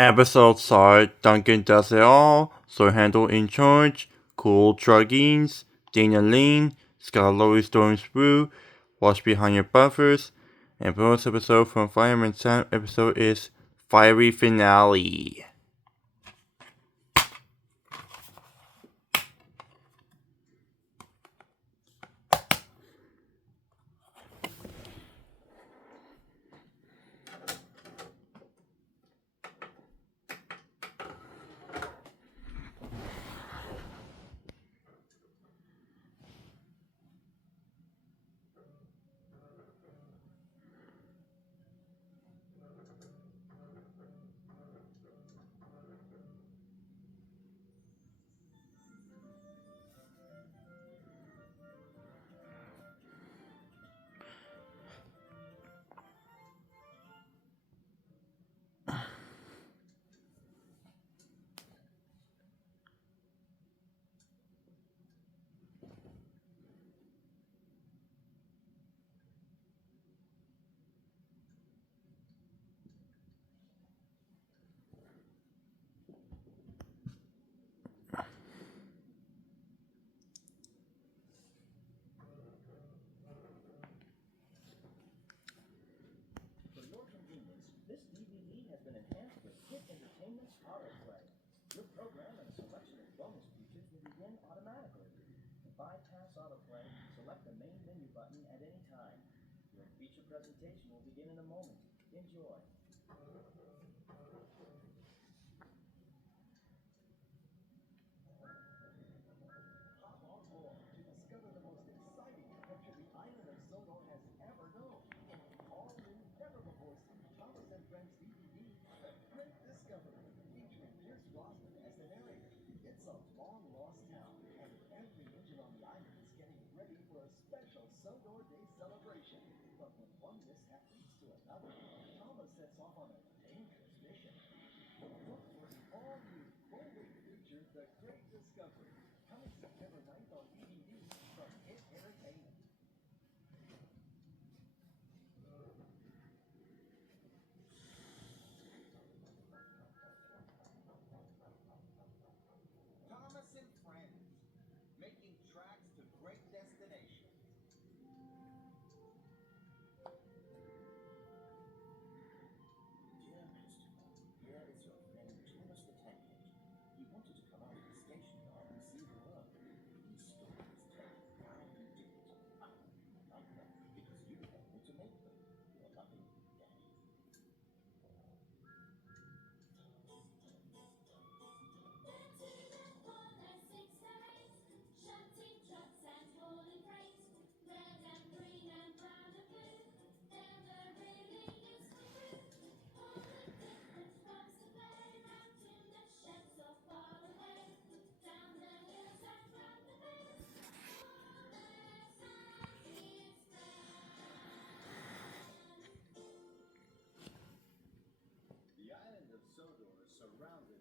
Episode starred Duncan does it all, Sir Handel in charge, Cool Truggins, Dana Lane, Scott Lowy storms through, watch behind your buffers, and bonus episode from Fireman Sam episode is Fiery Finale. For your convenience, this DVD has been enhanced with Hit Entertainment's autoplay. Your program and a selection of bonus features will begin automatically. To bypass autoplay, select the main menu button at any time. Your feature presentation will begin in a moment. Enjoy. Hop on board to discover the most exciting adventure the island of Sodor has ever known. All new, never-before-seen Thomas and Friends DVD, The Great Discovery, featuring Pierce Brosnan as the narrator. It's a long-lost town, and every engine on the island is getting ready for a special Sodor Day celebration. But when one mishap leads to another, Thomas sets off on a dangerous mission. Look for the all-new full-length feature, The Great Discovery, coming September 9th on DVD from Hit Entertainment. Thomas and Friends, making tracks to great destinations. Dear Christopher, here is your friend Thomas the Tank Engine. He wanted to come out of the station yard and see the world. These stories tell you how he did it. I hope you like them, because you helped me to make them. Your loving Daddy. The island of Sodor is surrounded